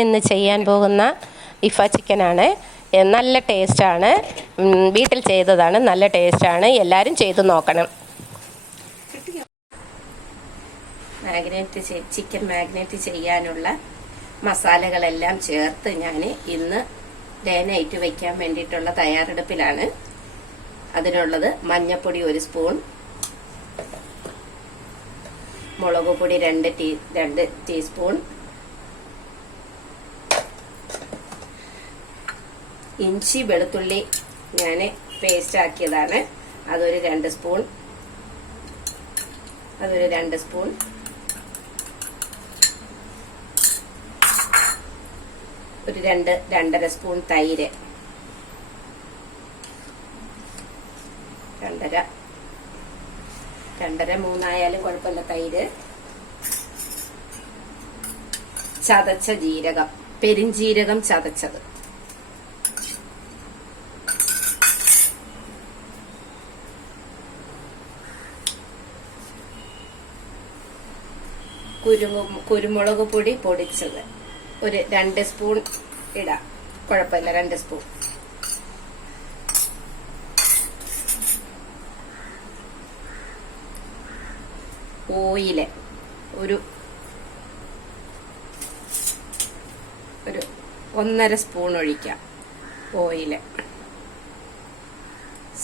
ഇന്ന് ചെയ്യാൻ പോകുന്ന ഇഫ ചിക്കനാണ്. നല്ല ടേസ്റ്റാണ്. വീട്ടിൽ ചെയ്തതാണ്. നല്ല ടേസ്റ്റാണ്. എല്ലാവരും ചെയ്ത് നോക്കണം. ചിക്കൻ മാഗ്നേറ്റ് ചെയ്യാനുള്ള മസാലകളെല്ലാം ചേർത്ത് ഞാൻ ഇന്ന് ഡേ നൈറ്റ് വയ്ക്കാൻ വേണ്ടിയിട്ടുള്ള തയ്യാറെടുപ്പിലാണ്. അതിനുള്ളത് മഞ്ഞൾപ്പൊടി 1 സ്പൂൺ, മുളക് പൊടി 2 ടീസ്പൂൺ, ഇഞ്ചി വെളുത്തുള്ളി ഞാൻ പേസ്റ്റ് ആക്കിയതാണ്, അതൊരു 2 സ്പൂൺ, ഒരു 2.5 സ്പൂൺ തൈര്, 2.5 3 കുഴപ്പമില്ല തൈര്, ചതച്ച ജീരകം, പെരിഞ്ജീരകം ചതച്ചത്, കുരുമുളക് പൊടി പൊടിച്ചത് ഒരു 2 സ്പൂൺ ഇടാം, കുഴപ്പമില്ല 2 സ്പൂൺ, ഓയില് ഒരു 1.5 സ്പൂൺ ഒഴിക്കാം, ഓയില്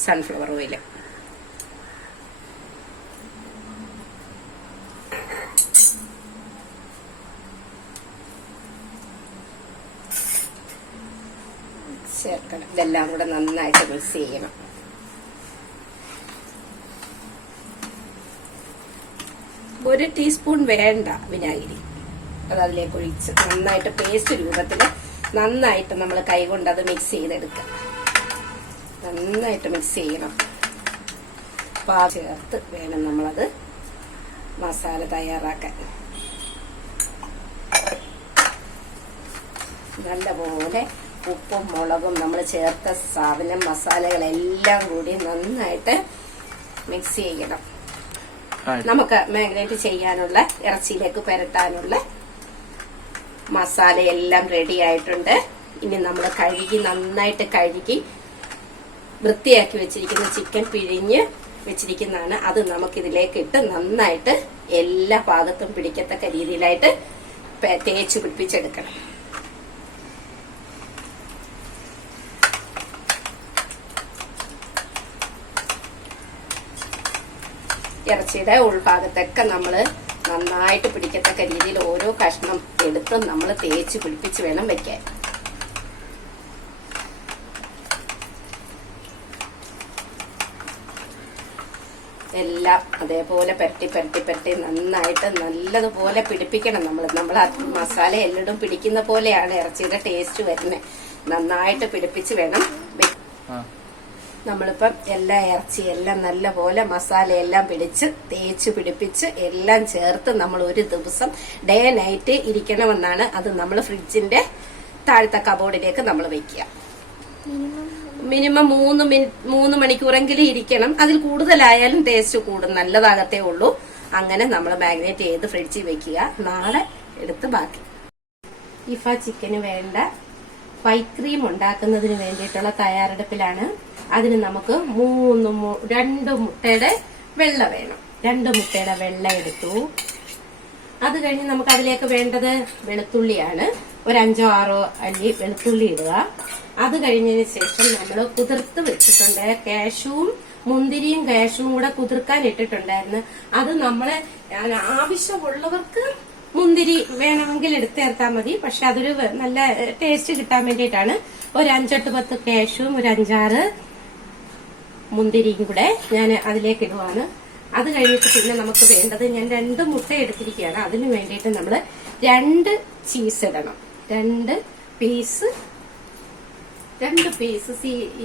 സൺഫ്ലവർ ഓയില്, ചേർക്കണം. ഇതെല്ലാം കൂടെ നന്നായിട്ട് മിക്സ് ചെയ്യണം. ഒരു ടീസ്പൂൺ വേണ്ട വിനാഗിരി, അത് അതിലേക്ക് ഒഴിച്ച് നന്നായിട്ട് പേസ്റ്റ് രൂപത്തിൽ നന്നായിട്ട് നമ്മൾ കൈകൊണ്ട് അത് മിക്സ് ചെയ്തെടുക്കുക. നന്നായിട്ട് മിക്സ് ചെയ്യണം. ചേർത്ത് വേണം നമ്മളത് മസാല തയ്യാറാക്കാൻ. നല്ലപോലെ ഉപ്പും മുളകും നമ്മൾ ചേർത്ത സാധനം മസാലകളെല്ലാം കൂടി നന്നായിട്ട് മിക്സ് ചെയ്യണം. നമുക്ക് മാഗ്നേറ്റ് ചെയ്യാനുള്ള ഇറച്ചിയിലേക്ക് പുരട്ടാനുള്ള മസാലയെല്ലാം റെഡി ആയിട്ടുണ്ട്. ഇനി നമ്മൾ നന്നായിട്ട് കഴുകി വൃത്തിയാക്കി വെച്ചിരിക്കുന്ന ചിക്കൻ പിഴിഞ്ഞ് വെച്ചിരിക്കുന്നതാണ്. അത് നമുക്കിതിലേക്ക് ഇട്ട് നന്നായിട്ട് എല്ലാ ഭാഗത്തും പിടിക്കത്തക്ക രീതിയിലായിട്ട് തേച്ച് പിടിപ്പിച്ചെടുക്കണം. ഇറച്ചിയുടെ ഉൾഭാഗത്തൊക്കെ നമ്മൾ നന്നായിട്ട് പിടിക്കത്തക്ക രീതിയിൽ ഓരോ കഷ്ണം എടുത്ത് നമ്മൾ തേച്ച് പിടിപ്പിച്ച് വേണം വെക്കാൻ. എല്ലാം അതേപോലെ പരട്ടി നന്നായിട്ട് നല്ലതുപോലെ പിടിപ്പിക്കണം. നമ്മൾ ആ മസാല എല്ലാം പിടിക്കുന്ന പോലെയാണ് ഇറച്ചിയുടെ ടേസ്റ്റ് വരുന്നത്. നന്നായിട്ട് പിടിപ്പിച്ച് വേണം. നമ്മളിപ്പം ഇറച്ചിയെല്ലാം നല്ലപോലെ മസാലയെല്ലാം തേച്ച് പിടിപ്പിച്ച് എല്ലാം ചേർത്ത് നമ്മൾ ഒരു ദിവസം ഡേ നൈറ്റ് ഇരിക്കണമെന്നാണ്. അത് നമ്മൾ ഫ്രിഡ്ജിന്റെ താഴത്തെ കബോർഡിലേക്ക് നമ്മൾ വെക്കുക. മിനിമം 3 മണിക്കൂറെങ്കിലും ഇരിക്കണം. അതിൽ കൂടുതലായാലും ടേസ്റ്റ് കൂടും, നല്ലതാകത്തേ ഉള്ളൂ. അങ്ങനെ നമ്മൾ മാഗ്നേറ്റ് ചെയ്ത് ഫ്രിഡ്ജിൽ വെക്കുക. നാളെ എടുത്ത് ബാക്കി. ഇഫ ചിക്കന് വേണ്ട വൈറ്റ് ക്രീം ഉണ്ടാക്കുന്നതിന് വേണ്ടിയിട്ടുള്ള തയ്യാറെടുപ്പിലാണ്. അതിന് നമുക്ക് 2 മുട്ടയുടെ വെള്ള വേണം. 2 മുട്ടയുടെ വെള്ള എടുത്തു. അത് കഴിഞ്ഞ് നമുക്ക് അതിലേക്ക് വേണ്ടത് വെളുത്തുള്ളിയാണ്. ഒരു 5-6 അല്ലി വെളുത്തുള്ളി ഇടുക. അത് കഴിഞ്ഞതിന് ശേഷം നമ്മൾ കുതിർത്ത് വെച്ചിട്ടുണ്ട് കാഷ്യൂവും മുന്തിരിയും കാഷ്യൂവും കൂടെ കുതിർക്കാൻ ഇട്ടിട്ടുണ്ടായിരുന്നു. അത് നമ്മളെ ആവശ്യമുള്ളവർക്ക് മുന്തിരി വേണമെങ്കിൽ എടുത്തേർത്താൽ മതി. പക്ഷെ അതൊരു നല്ല ടേസ്റ്റ് കിട്ടാൻ വേണ്ടിയിട്ടാണ്. ഒരു 5-10 കാഷ്യൂവും ഒരു 5-6 മുന്തിരിയും കൂടെ ഞാൻ അതിലേക്ക് ഇടുവാണ്. അത് കഴിഞ്ഞിട്ട് പിന്നെ നമുക്ക് വേണ്ടത്, ഞാൻ 2 മുട്ട എടുത്തിരിക്കുകയാണ്. അതിന് വേണ്ടിയിട്ട് നമ്മൾ 2 ചീസ് ഇടണം. 2 പീസ്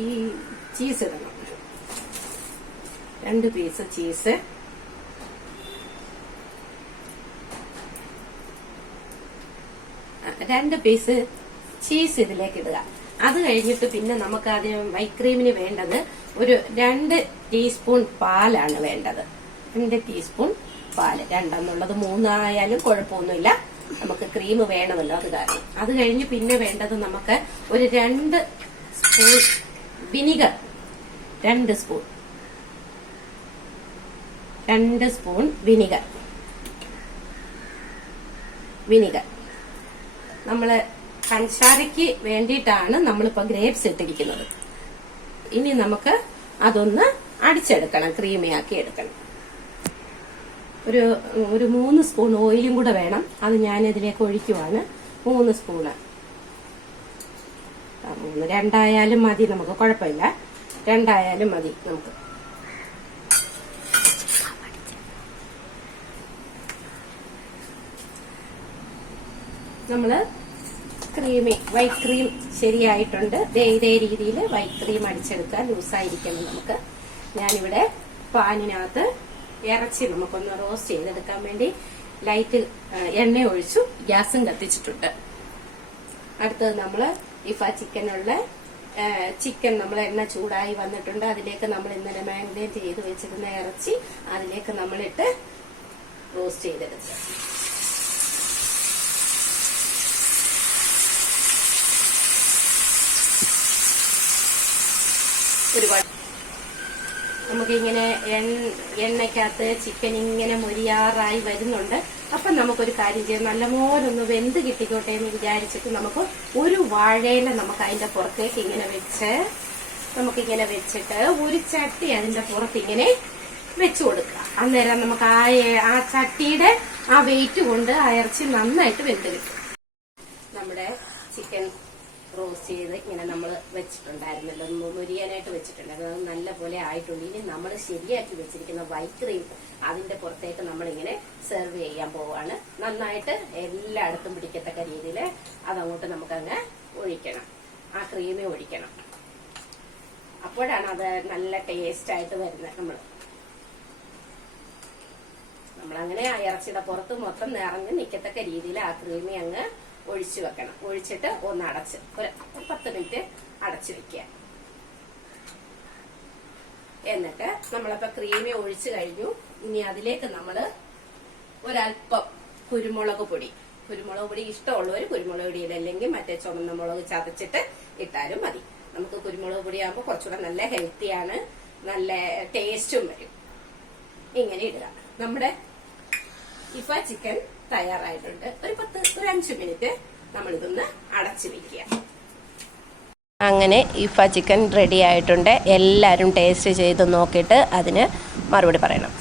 ഈ ചീസ് ഇടണം. 2 പീസ് ചീസ്, ഇതിലേക്ക് ഇടുക. അത് കഴിഞ്ഞിട്ട് പിന്നെ നമുക്ക് ആദ്യം വൈറ്റ് ക്രീമിന് വേണ്ടത് ഒരു 2 ടീസ്പൂൺ പാലാണ് വേണ്ടത്. 2 ടീസ്പൂൺ പാല്, 2 എന്നുള്ളത് 3 ആയാലും കുഴപ്പമൊന്നുമില്ല. നമുക്ക് ക്രീം വേണമല്ലോ, അത് കാരണം. അത് കഴിഞ്ഞ് പിന്നെ വേണ്ടത് നമുക്ക് ഒരു 2 സ്പൂൺ വിനിഗർ, 2 സ്പൂൺ വിനിഗർ. നമ്മള് പഞ്ചസാരയ്ക്ക് വേണ്ടിയിട്ടാണ് നമ്മളിപ്പോ ഗ്രേപ്സ് ഇട്ടിരിക്കുന്നത്. ഇനി നമുക്ക് അതൊന്ന് അടിച്ചെടുക്കണം, ക്രീമിയാക്കി എടുക്കണം. ഒരു 3 സ്പൂൺ ഓയിലും കൂടെ വേണം. അത് ഞാൻ ഇതിലേക്ക് ഒഴിക്കുവാണ്. 3 സ്പൂണ്. 2 ആയാലും മതി, നമുക്ക് കുഴപ്പമില്ല. 2 ആയാലും മതി നമുക്ക്. നമ്മള് വൈറ്റ് ക്രീം ശരിയായിട്ടുണ്ട്. ഇതേ രീതിയിൽ വൈറ്റ് ക്രീം അടിച്ചെടുക്കാൻ ലൂസായിരിക്കണം നമുക്ക്. ഞാനിവിടെ പാനിനകത്ത് ഇറച്ചി നമുക്കൊന്ന് റോസ്റ്റ് ചെയ്തെടുക്കാൻ വേണ്ടി ലൈറ്റ് എണ്ണ ഒഴിച്ചു, ഗ്യാസും കത്തിച്ചിട്ടുണ്ട്. അടുത്തത് നമ്മള് ഇഫ ചിക്കൻ നമ്മൾ എണ്ണ ചൂടായി വന്നിട്ടുണ്ട്. അതിലേക്ക് നമ്മൾ ഇന്നലെ മാരിനേറ്റ് ചെയ്ത് വെച്ചിരുന്ന ഇറച്ചി അതിലേക്ക് നമ്മളിട്ട് റോസ്റ്റ് ചെയ്തെടുക്കുക. ഒരുപാട് നമുക്കിങ്ങനെ എണ്ണയ്ക്കകത്ത് ചിക്കൻ ഇങ്ങനെ മൊരിയാറായി വരുന്നുണ്ട്. അപ്പൊ നമുക്കൊരു കാര്യം ചെയ്യാം, നല്ലപോലെ ഒന്ന് വെന്ത് കിട്ടിക്കോട്ടെ എന്ന് വിചാരിച്ചിട്ട് നമുക്ക് ഒരു വാഴയില നമുക്ക് അതിന്റെ പുറത്തേക്ക് ഇങ്ങനെ നമുക്കിങ്ങനെ വെച്ചിട്ട് ഒരു ചട്ടി അതിന്റെ പുറത്ത് ഇങ്ങനെ വെച്ചു കൊടുക്കുക. അന്നേരം നമുക്ക് ആ ചട്ടിയുടെ ആ വെയിറ്റ് കൊണ്ട് ആ ഇറച്ചി നന്നായിട്ട് വെന്ത് കിട്ടും. നമ്മുടെ ചിക്കൻ റോസ്റ്റ് ചെയ്ത് ഇങ്ങനെ നമ്മൾ വെച്ചിട്ടുണ്ടായിരുന്നല്ലോ, മുരിയാനായിട്ട് വെച്ചിട്ടുണ്ടായിരുന്നു. അത് നല്ല പോലെ ആയിട്ടുണ്ട്. ഇനി നമ്മൾ ശരിയാക്കി വെച്ചിരിക്കുന്ന വൈറ്റ് ക്രീം അതിന്റെ പുറത്തേക്ക് നമ്മളിങ്ങനെ സെർവ് ചെയ്യാൻ പോവാണ്. നന്നായിട്ട് എല്ലായിടത്തും പിടിക്കത്തക്ക രീതിയിൽ അതങ്ങോട്ട് നമുക്കങ്ങ് ഒഴിക്കണം, ആ ക്രീമെ ഒഴിക്കണം. അപ്പോഴാണ് അത് നല്ല ടേസ്റ്റ് ആയിട്ട് വരുന്നത്. നമ്മളങ്ങനെ ആ ഇറച്ചിയുടെ പുറത്ത് മൊത്തം നിറഞ്ഞ് നിൽക്കത്തക്ക രീതിയിൽ ആ ക്രീമി അങ്ങ് ഒഴിച്ചു വെക്കണം. ഒഴിച്ചിട്ട് ഒന്ന് അടച്ച് ഒരു 10 മിനിറ്റ് അടച്ചു വെക്കുക. എന്നിട്ട് നമ്മളിപ്പോ ക്രീമി ഒഴിച്ചു കഴിഞ്ഞു. ഇനി അതിലേക്ക് നമ്മള് ഒരല്പം കുരുമുളക് പൊടി ഇഷ്ടമുള്ളവർ കുരുമുളക് പൊടി അല്ലെങ്കിൽ മറ്റേ ചുവന്ന മുളക് ചതച്ചിട്ട് ഇട്ടാലും മതി. നമുക്ക് കുരുമുളക് പൊടി ആകുമ്പോൾ കുറച്ചുകൂടെ നല്ല ഹെൽത്തിയാണ്, നല്ല ടേസ്റ്റും വരും. ഇങ്ങനെ ഇടുക. നമ്മുടെ ഇഫ ചിക്കൻ തയ്യാറായിട്ടുണ്ട്. ഒരു 5 മിനിറ്റ് നമ്മളിതൊന്ന് അടച്ചു വെക്കുക. അങ്ങനെ ഇഫ ചിക്കൻ റെഡി ആയിട്ടുണ്ട്. എല്ലാവരും ടേസ്റ്റ് ചെയ്ത് നോക്കിയിട്ട് അതിന് മറുപടി പറയണം.